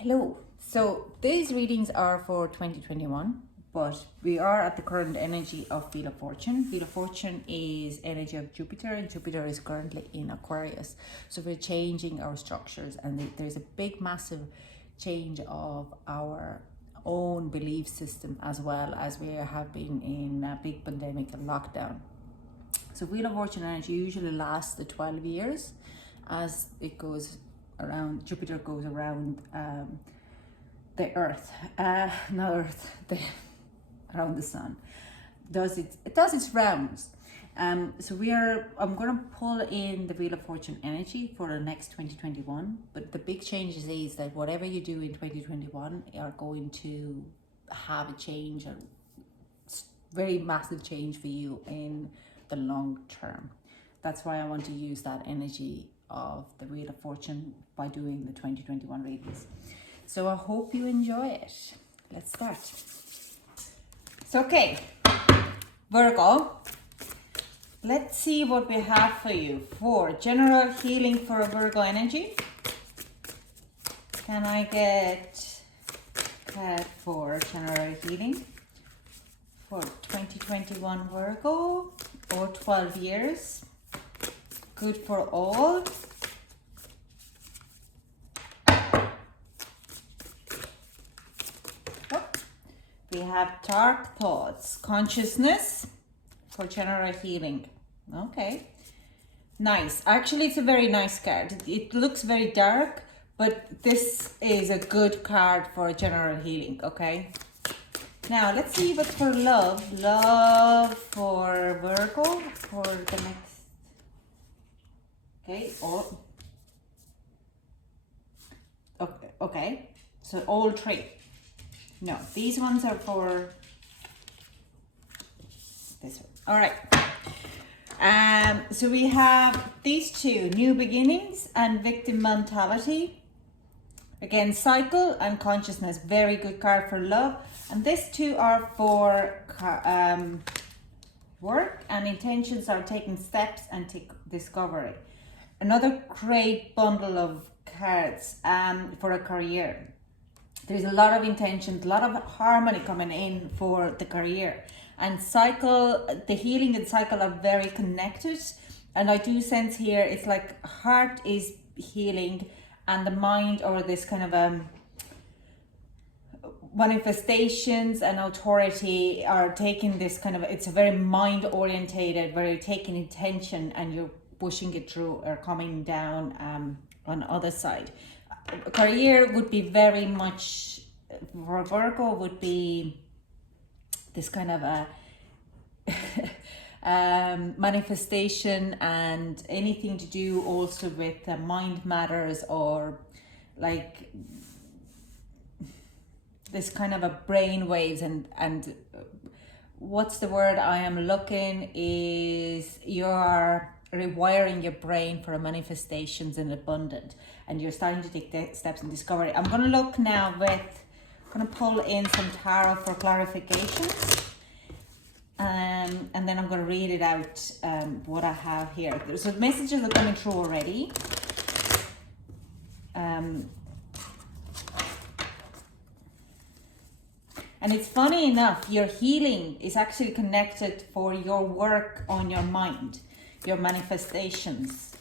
Hello. So these readings are for 2021, but we are at the current energy of Wheel of Fortune. Wheel of Fortune is energy of Jupiter, and Jupiter is currently in Aquarius. So we're changing our structures, and there's a big, massive change of our own belief system, as well as we have been in a big pandemic and lockdown. So Wheel of Fortune energy usually lasts the 12 years as it goes around. Jupiter goes around the Earth, not Earth, around the Sun. It does its rounds. So I'm going to pull in the Wheel of Fortune energy for the next 2021. But the big changes is that whatever you do in 2021 are going to have a change, a very massive change for you in the long term. That's why I want to use that energy of the Wheel of Fortune by doing the 2021 readings. So I hope you enjoy it. Let's start. So, okay, Virgo, let's see what we have for you for general healing for a Virgo energy. Can I get that for general healing for 2021 Virgo, or 12 years? Good for all. We have dark thoughts, consciousness for general healing. Okay, nice. Actually, it's a very nice card. It looks very dark, but this is a good card for general healing. Okay, now let's see what's for love. Love for Virgo for the next. Okay, okay. So all three. No, these ones are for this one. All right. So we have these two, new beginnings and victim mentality. Again, cycle and consciousness, very good card for love. And these two are for work, and intentions are taking steps and discovery. Another great bundle of cards for a career. There's a lot of intention, a lot of harmony coming in for the career. And cycle, the healing and cycle are very connected. And I do sense here, it's like heart is healing and the mind, or this kind of manifestations and authority are taking this kind of, it's a very mind orientated, very taking intention, and you're pushing it through or coming down on the other side. Career would be very much for Virgo, would be this kind of a manifestation, and anything to do also with mind matters, or like this kind of a brain waves, and what's the word I am looking is you're rewiring your brain for manifestations and abundant, and you're starting to take steps in discovery. I'm going to look now I'm going to pull in some tarot for clarifications, and then I'm going to read it out, what I have here. So messages are coming through already. And it's funny enough, your healing is actually connected for your work on your mind, your manifestations.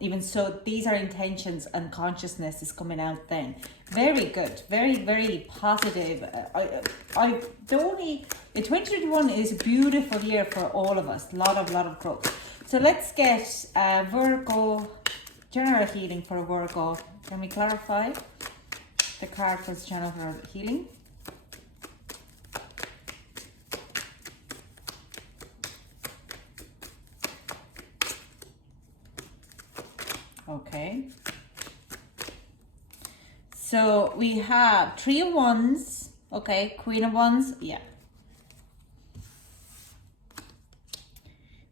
Even so, these are intentions, and consciousness is coming out then. Very good, very, very positive. The 2021 is a beautiful year for all of us. Lot of growth. So let's get Virgo, general healing for Virgo. Can we clarify the card for general healing? Okay, so we have Three of Wands, okay, Queen of Wands, yeah.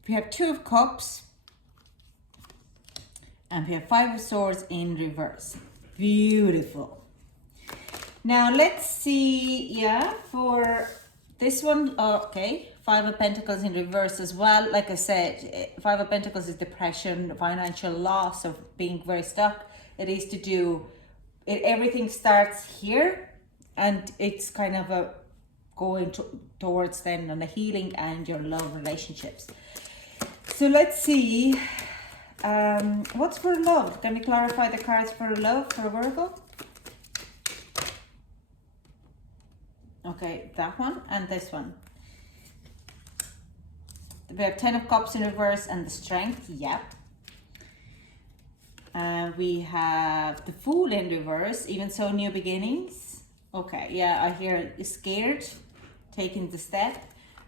We have Two of Cups, and we have Five of Swords in reverse. Beautiful. Now let's see, yeah, for this one, okay, Five of Pentacles in reverse as well. Like I said, Five of Pentacles is depression, financial loss, of being very stuck. It is to do everything starts here, and it's kind of a going towards then on the healing and your love relationships. So let's see, what's for love? Can we clarify the cards for love for Virgo? Okay, that one and this one. We have 10 of Cups in reverse and the Strength. Yep. We have the Fool in reverse. Even so, new beginnings. Okay, yeah, I hear scared, taking the step.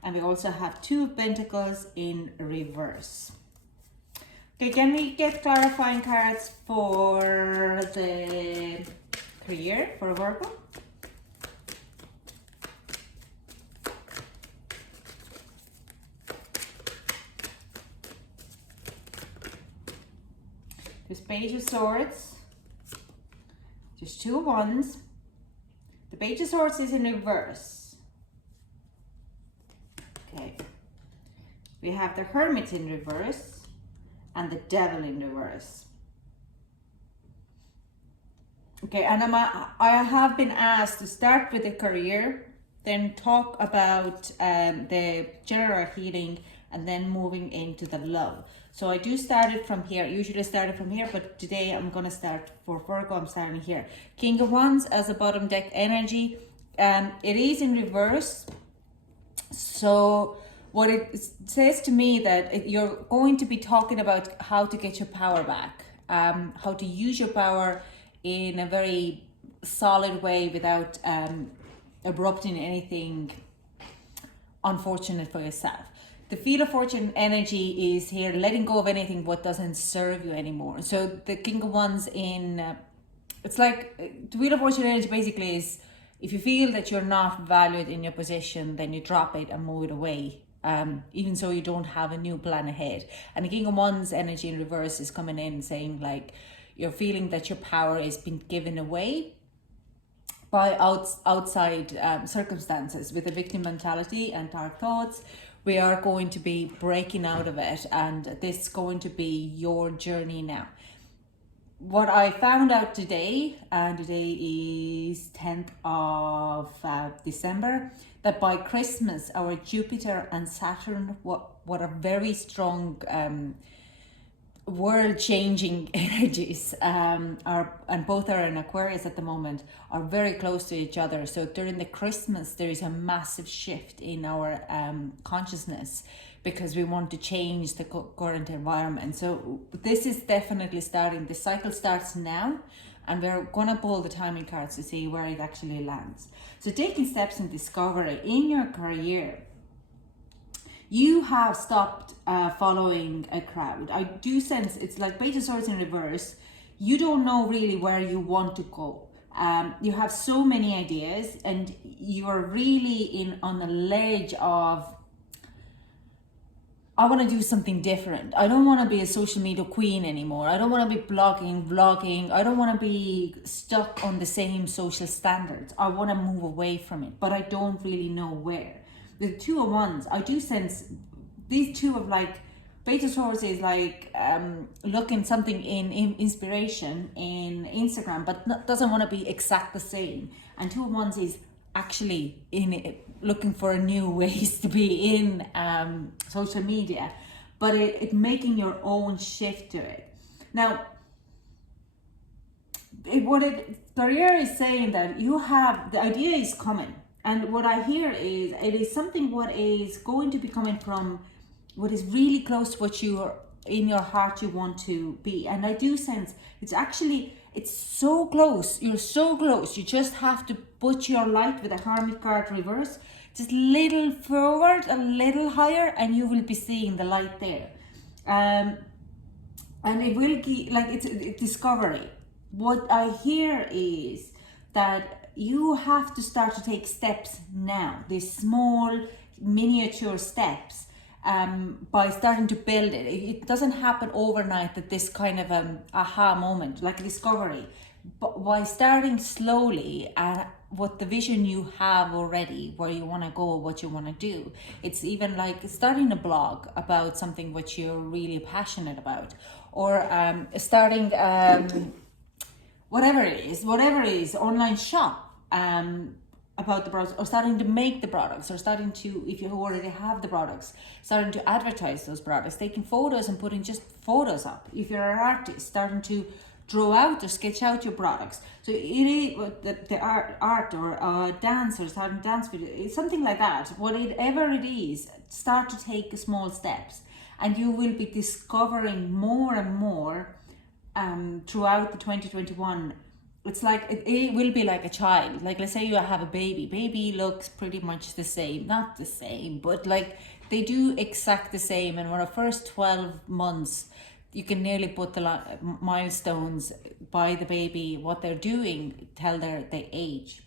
And we also have 2 of Pentacles in reverse. Okay, can we get clarifying cards for the career for Virgo? There's Page of Swords. There's 2 of Wands. The Page of Swords is in reverse. Okay. We have the Hermit in reverse and the Devil in reverse. Okay, and I have been asked to start with the career, then talk about the general healing, and then moving into the love. So I do start it from here. Usually I started from here, but today I'm going to start for Virgo. I'm starting here. King of Wands as a bottom deck energy. It is in reverse. So what it says to me that you're going to be talking about how to get your power back, how to use your power in a very solid way without abrupting anything unfortunate for yourself. The Wheel of Fortune energy is here, letting go of anything what doesn't serve you anymore. So the King of Wands in, it's like, the Wheel of Fortune energy basically is, if you feel that you're not valued in your position, then you drop it and move it away. Even so you don't have a new plan ahead. And the King of Wands energy in reverse is coming in saying like, you're feeling that your power is being given away by outside circumstances. With the victim mentality and dark thoughts, we are going to be breaking out of it, and this is going to be your journey now. What I found out today, and today is 10th of December, that by Christmas our Jupiter and Saturn, what are very strong world-changing energies, are, and both are in Aquarius at the moment, are very close to each other. So during the Christmas there is a massive shift in our consciousness, because we want to change the current environment. So this is definitely starting. The cycle starts now, and we're gonna pull the timing cards to see where it actually lands. So taking steps in discovery in your career. You have stopped following a crowd. I do sense it's like Page of Swords in reverse. You don't know really where you want to go. You have so many ideas, and you are really on the ledge of, I want to do something different. I don't want to be a social media queen anymore. I don't want to be blogging, vlogging. I don't want to be stuck on the same social standards. I want to move away from it, but I don't really know where. The 2 of Wands, I do sense these 2 of like, Page of Swords is like looking something in inspiration in Instagram, but doesn't want to be exact the same. And 2 of Wands is actually in it, looking for new ways to be in social media, but it making your own shift to it. Now, career is saying that you have, the idea is coming. And what I hear is, it is something what is going to be coming from what is really close to what you are in your heart you want to be. And I do sense it's so close. You're so close. You just have to put your light with a Hermit card reverse, just little forward, a little higher, and you will be seeing the light there. And it will be like, it's discovery. What I hear is that you have to start to take steps now, these small miniature steps, by starting to build it. It doesn't happen overnight, that this kind of aha moment, like discovery, but by starting slowly at what the vision you have already, where you want to go, what you want to do. It's even like starting a blog about something which you're really passionate about, or starting whatever it is, online shop about the products, or starting to make the products, or starting to, if you already have the products, starting to advertise those products, taking photos and putting just photos up. If you're an artist, starting to draw out or sketch out your products. So it is the art or dance, or starting dance video, it's something like that. Whatever it is, start to take small steps, and you will be discovering more and more throughout the 2021. It's like it will be like a child. Like, let's say you have a baby looks pretty much the same, not the same, but like they do exact the same. And for the first 12 months you can nearly put the milestones by the baby, what they're doing, tell their age.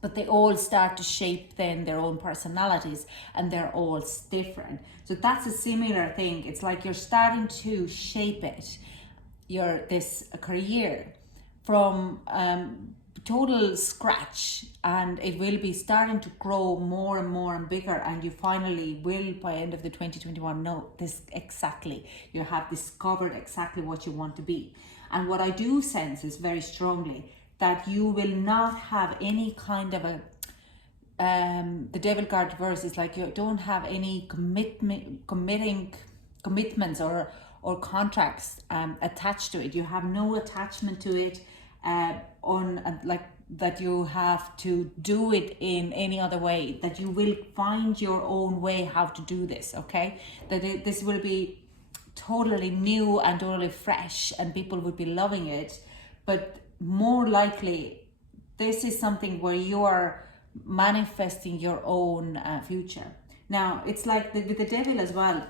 But they all start to shape then their own personalities, and they're all different. So that's a similar thing. It's like you're starting to shape it, this career, from total scratch, and it will be starting to grow more and more and bigger, and you finally will, by end of the 2021, know this exactly. You have discovered exactly what you want to be. And what I do sense is very strongly that you will not have any kind of a the devil card verse is like, you don't have any commitments or contracts attached to it. You have no attachment to it like that you have to do it in any other way, that you will find your own way how to do this, okay? That this will be totally new and totally fresh, and people would be loving it. But more likely, this is something where you are manifesting your own future. Now, it's like with the devil as well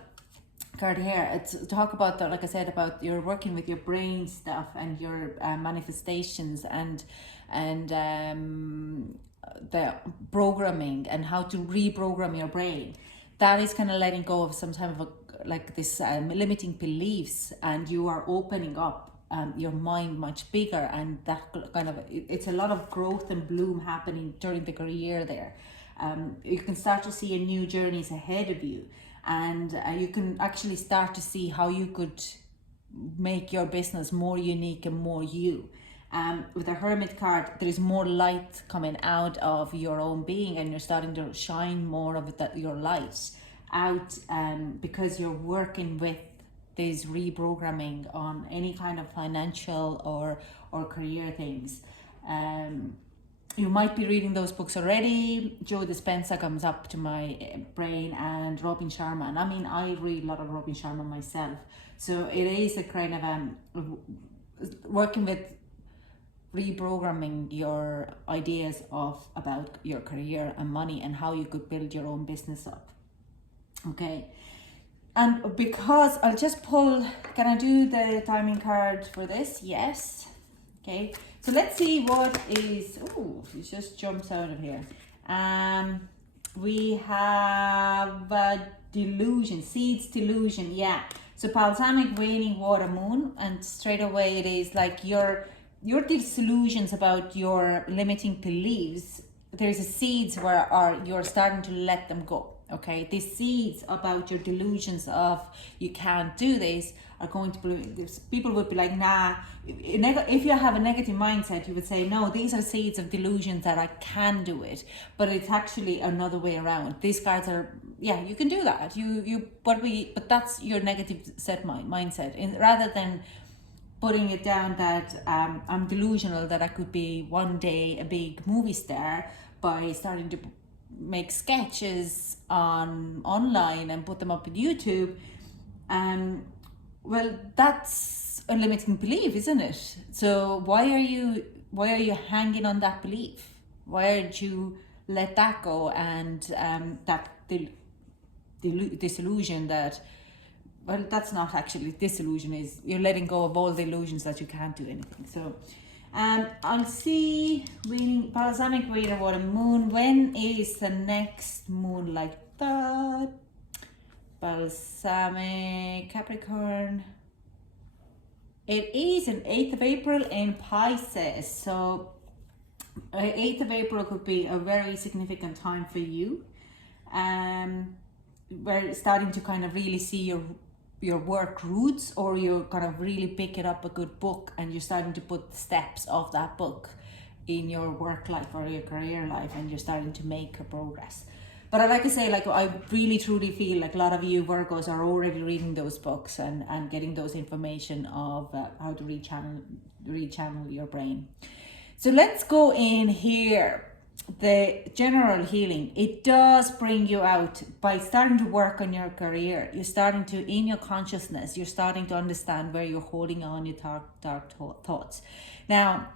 card here. It's talk about like I said, about you're working with your brain stuff and your manifestations and the programming, and how to reprogram your brain. That is kind of letting go of some type of like this limiting beliefs, and you are opening up your mind much bigger, and that kind of, it's a lot of growth and bloom happening during the career there. You can start to see a new journeys ahead of you, and you can actually start to see how you could make your business more unique and more you. With the Hermit card, there is more light coming out of your own being, and you're starting to shine more of your light out, because you're working with this reprogramming on any kind of financial or career things. You might be reading those books already. Joe Dispenza comes up to my brain, and Robin Sharma. And I mean, I read a lot of Robin Sharma myself. So it is a kind of working with reprogramming your ideas about your career and money, and how you could build your own business up. Okay. And because I'll just pull, can I do the timing card for this? Yes. Okay. So let's see what is, oh, it just jumps out of here. We have delusion, seeds delusion. Yeah. So balsamic, waning, water, moon. And straight away it is like your disillusions about your limiting beliefs. There's a seeds where you're starting to let them go. Okay, these seeds about your delusions of you can't do this are going to be, people would be like, nah. If you have a negative mindset, you would say, no, these are seeds of delusions that I can do it. But it's actually another way around. These cards are, yeah, you can do that. But that's your negative set mindset. Rather than putting it down that I'm delusional that I could be one day a big movie star by starting to make sketches online and put them up on YouTube. Well, that's a limiting belief, isn't it? So why are you hanging on that belief? Why don't you let that go, and that disillusion that, well, that's not actually disillusion, is you're letting go of all the illusions that you can't do anything. So I'll see waning, balsamic, water, water, moon. When is the next moon like that? Balsamic, Capricorn. It is an 8th of April in Pisces. So 8th of April could be a very significant time for you. We're starting to kind of really see your work roots, or you're kind of really picking up a good book and you're starting to put the steps of that book in your work life or your career life, and you're starting to make a progress. But I like to say, like, I really truly feel like a lot of you Virgos are already reading those books and getting those information of how to rechannel your brain. So let's go in here. The general healing, it does bring you out by starting to work on your career. You're starting to, in your consciousness, you're starting to understand where you're holding on your dark thoughts. Now,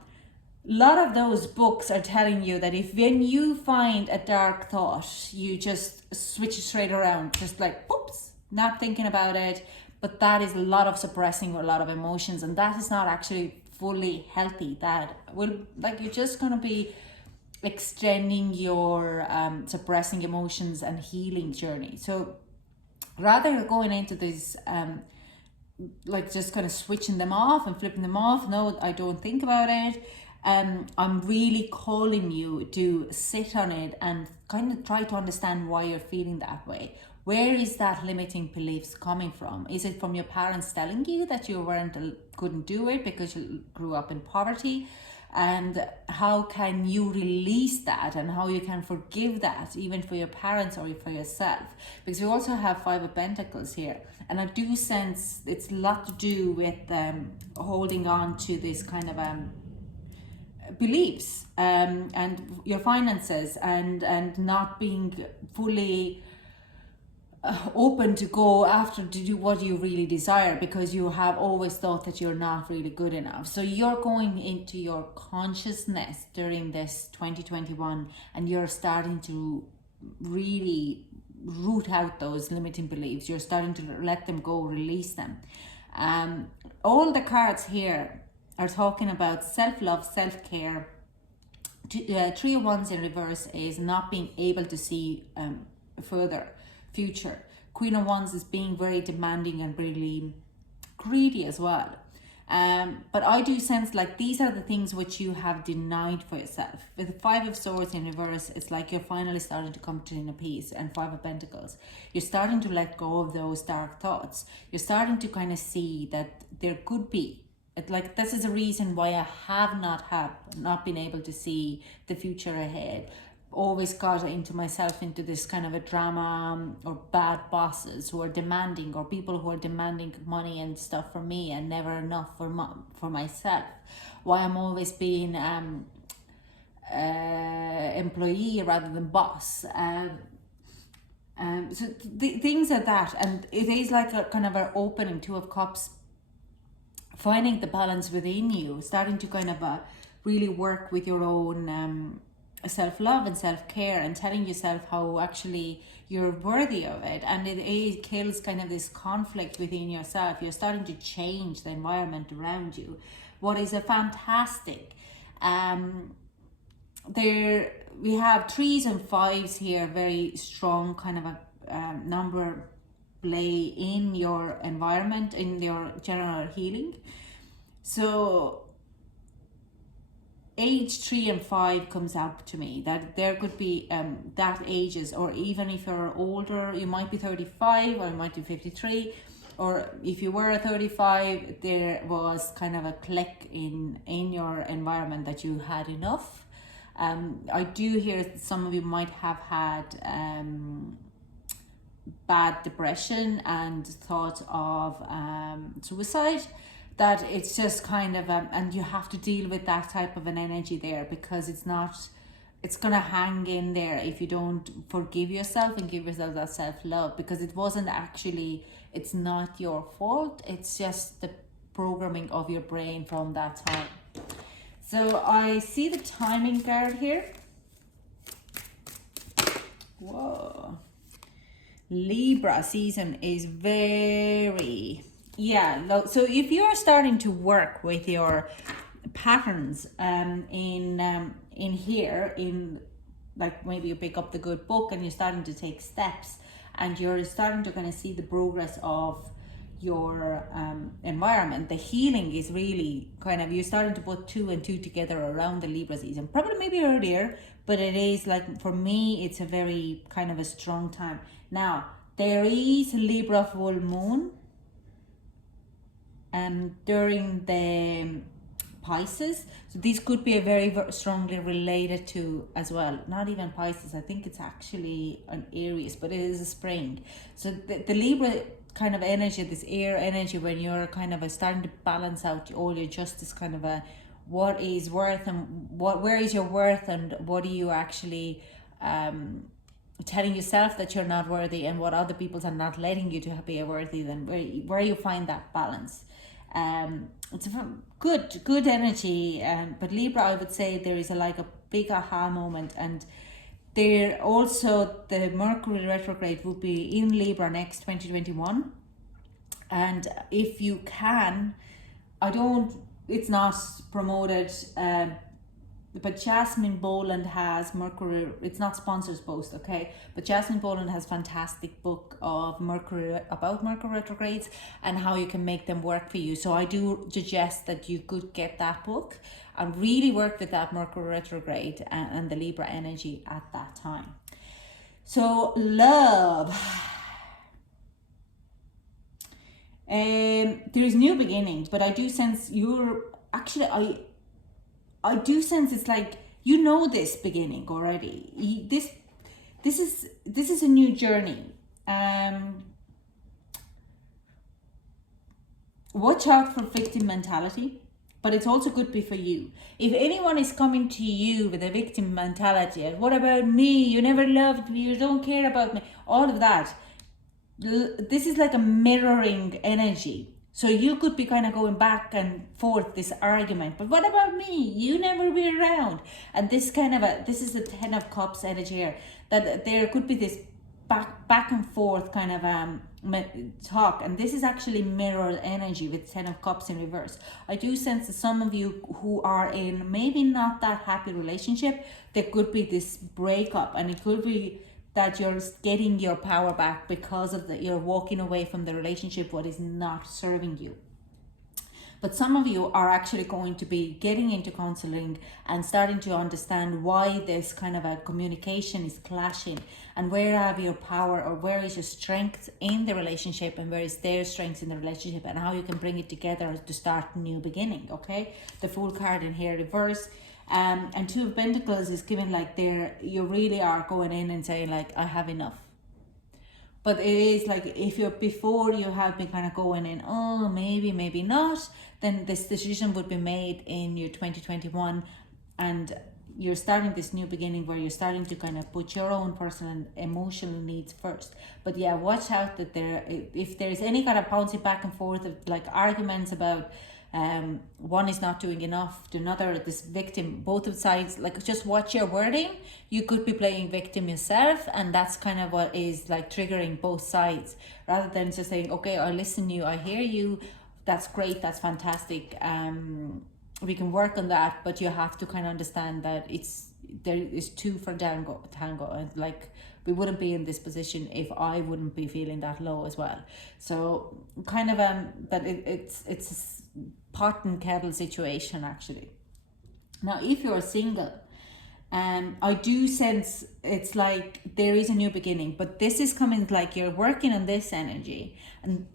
a lot of those books are telling you that if when you find a dark thought, you just switch it straight around, just like, oops, not thinking about it. But that is a lot of suppressing a lot of emotions, and that is not actually fully healthy. That will, like, you're just going to be extending your suppressing emotions and healing journey. So rather than going into this like just kind of switching them off and flipping them off, no, I don't think about it. I'm really calling you to sit on it and kind of try to understand why you're feeling that way. Where is that limiting beliefs coming from? Is it from your parents telling you that you couldn't do it because you grew up in poverty? And how can you release that, and how you can forgive that, even for your parents or for yourself? Because we also have Five of Pentacles here, and I do sense it's a lot to do with holding on to this kind of beliefs and your finances, and not being fully open to go after to do what you really desire, because you have always thought that you're not really good enough. So you're going into your consciousness during this 2021, and you're starting to really root out those limiting beliefs. You're starting to let them go, release them. All the cards here are talking about self-love, self-care. Three of Wands in reverse is not being able to see further future. Queen of Wands is being very demanding and really greedy as well. But I do sense like these are the things which you have denied for yourself. With the Five of Swords in reverse, it's like you're finally starting to come to inner peace. And Five of Pentacles, you're starting to let go of those dark thoughts. You're starting to kind of see that there could be, like, this is a reason why I have not been able to see the future ahead. Always got into myself into this kind of a drama, or bad bosses who are demanding, or people who are demanding money and stuff from me and never enough for myself. Why I'm always being employee rather than boss. So things like that, and it is like a kind of an opening. Two of Cups, finding the balance within you, starting to kind of really work with your own self-love and self-care, and telling yourself how actually you're worthy of it. And it kills kind of this conflict within yourself. You're starting to change the environment around you, what is a fantastic. There we have 3s and 5s here, very strong kind of a number play in your environment, in your general healing. So age 3 and 5 comes up to me, that there could be that ages, or even if you're older, you might be 35 or you might be 53, or if you were 35, there was kind of a click in your environment that you had enough. I do hear that some of you might have had bad depression and thought of suicide, that it's just kind of and you have to deal with that type of an energy there, because it's gonna hang in there if you don't forgive yourself and give yourself that self-love, because it's not your fault, it's just the programming of your brain from that time. So I see the timing card here. Whoa. Libra season is very, so if you're starting to work with your patterns in here, in like maybe you pick up the good book and you're starting to take steps, and you're starting to kind of see the progress of your environment, the healing is really kind of, you're starting to put 2 and 2 together around the Libra season, probably maybe earlier, but it is like, for me, it's a very kind of a strong time. Now, there is Libra full moon during the Pisces. So these could be very strongly related to as well. Not even Pisces, I think it's actually an Aries, but it is a spring. So the Libra kind of energy, this air energy, when you're kind of starting to balance out all your justice, kind of a what is worth and where is your worth, and what are you actually telling yourself that you're not worthy, and what other people are not letting you to be worthy, then where you find that balance. It's a good energy, but Libra, I would say there is like a big aha moment, and there also the Mercury retrograde will be in Libra next 2021, and if you can, it's not promoted, but Jasmine Boland has Mercury, it's not sponsors post, okay, but Jasmine Boland has fantastic book of Mercury, about Mercury retrogrades and how you can make them work for you. So I do suggest that you could get that book and really work with that Mercury retrograde and the Libra energy at that time. So love, there is new beginnings, but I do sense you're actually, I do sense it's like, you know, this beginning already. This is a new journey. Watch out for victim mentality, but it's also could be for you. If anyone is coming to you with a victim mentality, and what about me? You never loved me. You don't care about me. All of that. This is like a mirroring energy. So you could be kind of going back and forth this argument, but what about me? You never be around. And this kind of this is the 10 of Cups energy here, that there could be this back and forth kind of talk, and this is actually mirrored energy with 10 of Cups in reverse. I do sense that some of you who are in maybe not that happy relationship, there could be this breakup, and it could be that you're getting your power back because of you're walking away from the relationship what is not serving you. But some of you are actually going to be getting into counseling and starting to understand why this kind of a communication is clashing, and where have your power, or where is your strength in the relationship, and where is their strength in the relationship, and how you can bring it together to start a new beginning. Okay, the Fool card in here reverse. And Two of Pentacles is given like you really are going in and saying like, I have enough. But it is like, if you're before you have been kind of going in, oh, maybe not, then this decision would be made in your 2021, and you're starting this new beginning where you're starting to kind of put your own personal and emotional needs first. But yeah, watch out that if there is any kind of bouncing back and forth of like arguments about one is not doing enough to another, this victim, both of sides, like just watch your wording. You could be playing victim yourself, and that's kind of what is like triggering both sides, rather than just saying, okay, I listen to you, I hear you, that's great, that's fantastic, we can work on that, but you have to kind of understand that there is two for tango, and like, we wouldn't be in this position if I wouldn't be feeling that low as well. So kind of that it's a pot and kettle situation actually. Now if you're single, I do sense it's like there is a new beginning, but this is coming like you're working on this energy, and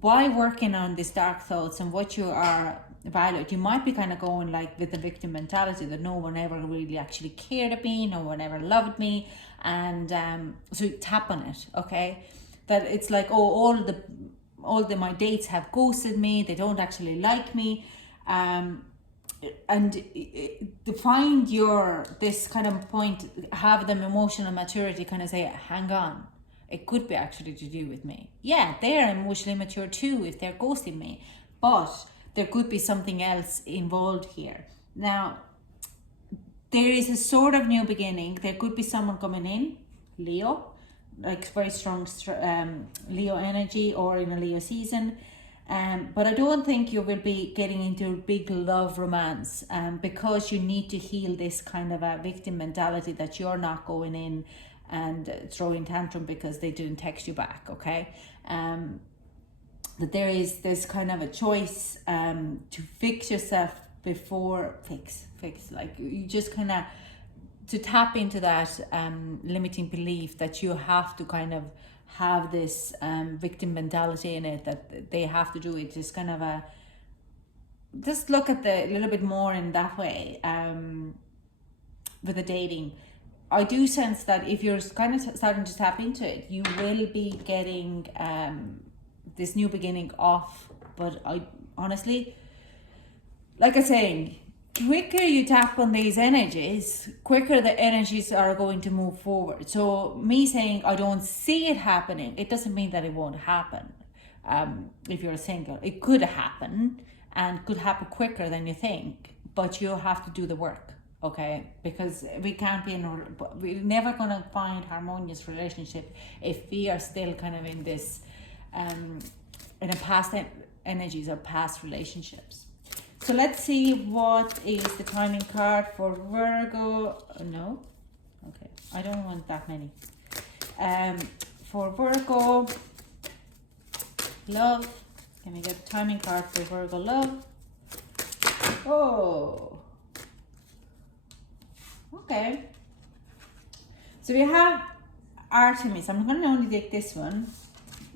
by working on these dark thoughts and what you are valued, you might be kind of going like with the victim mentality that no one ever really actually cared about me, no one ever loved me, and so tap on it, okay? That it's like, oh, all the my dates have ghosted me, they don't actually like me, and to find this kind of point, have them emotional maturity, kind of say, hang on, it could be actually to do with me. Yeah, they're emotionally mature too if they're ghosting me, but there could be something else involved here. Now, there is a sort of new beginning. There could be someone coming in, Leo, like very strong Leo energy, or in a Leo season. But I don't think you will be getting into a big love romance, because you need to heal this kind of a victim mentality, that you're not going in and throwing tantrum because they didn't text you back, okay? That there is this kind of a choice to fix yourself before fix, like you just kind of, to tap into that limiting belief that you have to kind of have this victim mentality in it, that they have to do it. It's kind of just look at the little bit more in that way. With the dating, I do sense that if you're kind of starting to tap into it, you will be getting this new beginning off. But I honestly, like I'm saying, quicker you tap on these energies, quicker the energies are going to move forward. So me saying I don't see it happening, it doesn't mean that it won't happen. If you're single, it could happen and could happen quicker than you think, but you have to do the work, okay? Because we can't be we're never going to find harmonious relationship if we are still kind of in this in a past energies or past relationships. So let's see what is the timing card for Virgo. No, okay, I don't want that many. For Virgo love, can we get a timing card for Virgo love? Oh, okay. So we have Artemis. I'm going to only take this one.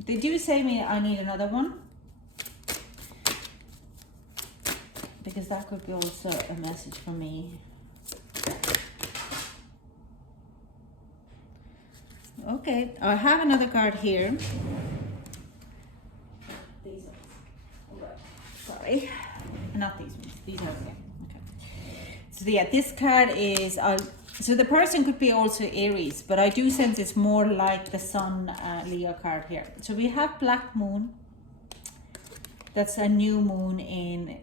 They do say me I need another one, because that could be also a message for me. Okay, I have another card here. These ones. Sorry, not these ones. These are okay. So yeah, this card is so the person could be also Aries, but I do sense it's more like the Sun Leo card here. So we have Black Moon. That's a new moon in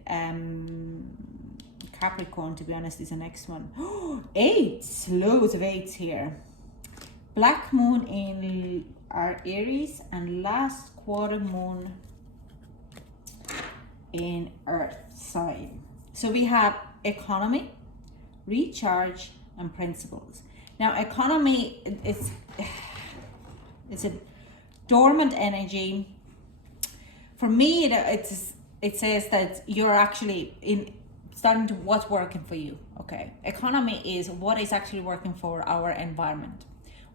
Capricorn, to be honest, is the next one. Eights, loads of eights here. Black moon in our Aries and last quarter moon in Earth sign. So we have economy, recharge, and principles. Now, economy it's a dormant energy. For me, it says that you're actually in starting to what's working for you. Okay, economy is what is actually working for our environment.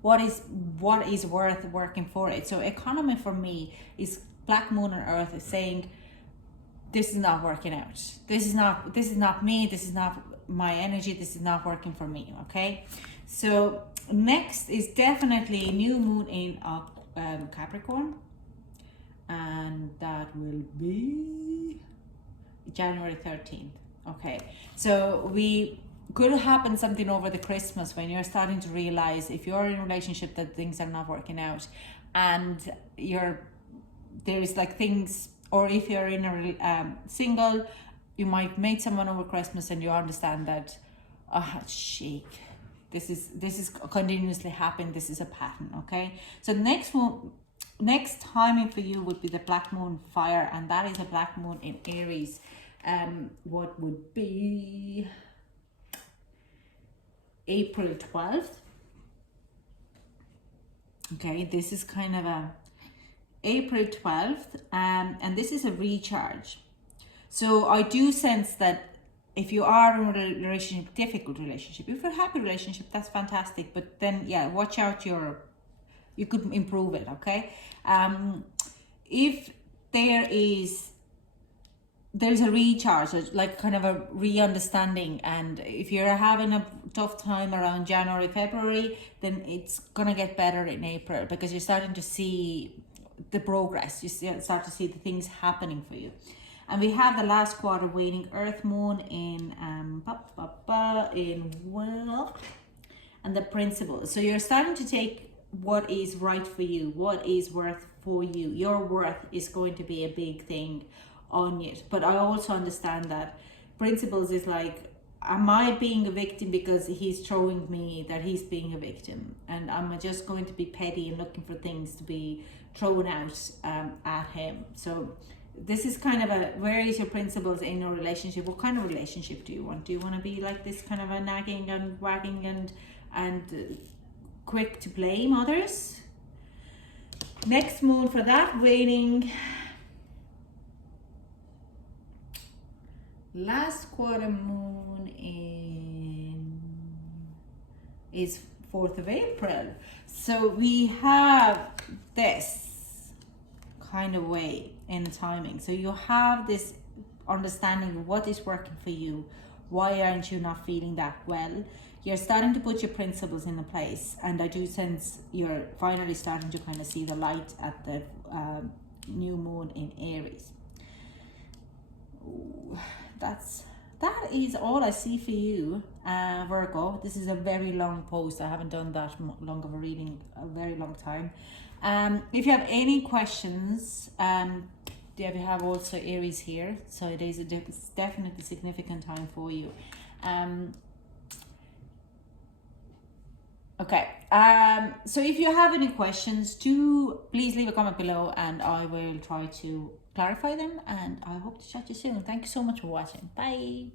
What is worth working for it. So economy for me is Black Moon and Earth is saying this is not working out. This is not me. This is not my energy. This is not working for me. Okay, so next is definitely new moon in Capricorn. And that will be January 13th. Okay, so we could happen something over the Christmas when you're starting to realize if you're in a relationship that things are not working out, and there's like things, or if you're in a single, you might meet someone over Christmas and you understand that this is continuously happening. This is a pattern. Okay, so next timing for you would be the Black Moon fire, and that is a Black Moon in Aries. What would be April 12th. Okay, this is kind of a April 12th, and this is a recharge. So I do sense that if you are in a relationship, difficult relationship, if you're a happy relationship, that's fantastic. But then, yeah, watch out you could improve it, okay? If there's a recharge, like kind of a re-understanding, and if you're having a tough time around January, February, then it's gonna get better in April, because you're starting to see the progress. You start to see the things happening for you. And we have the last quarter waning Earth Moon in and the principles. So you're starting to take what is right for you, what is worth for you. Your worth is going to be a big thing on it. But I also understand that principles is like, am I being a victim because he's showing me that he's being a victim, and I'm just going to be petty and looking for things to be thrown out at him? So this is kind of where is your principles in your relationship? What kind of relationship do you want? Do you want to be like this kind of a nagging and wagging and quick to blame others? Next moon for that, waning last quarter moon is 4th of April. So we have this kind of way in timing. So you have this understanding what is working for you. Why aren't you not feeling that well? You're starting to put your principles into place, and I do sense you're finally starting to kind of see the light at the new moon in Aries. Ooh, that is all I see for you, Virgo. This is a very long post. I haven't done that long of a reading a very long time. If you have any questions, you have also Aries here, so it is it's definitely a significant time for you. Okay, so if you have any questions, please leave a comment below and I will try to clarify them, and I hope to chat to you soon. Thank you so much for watching. Bye.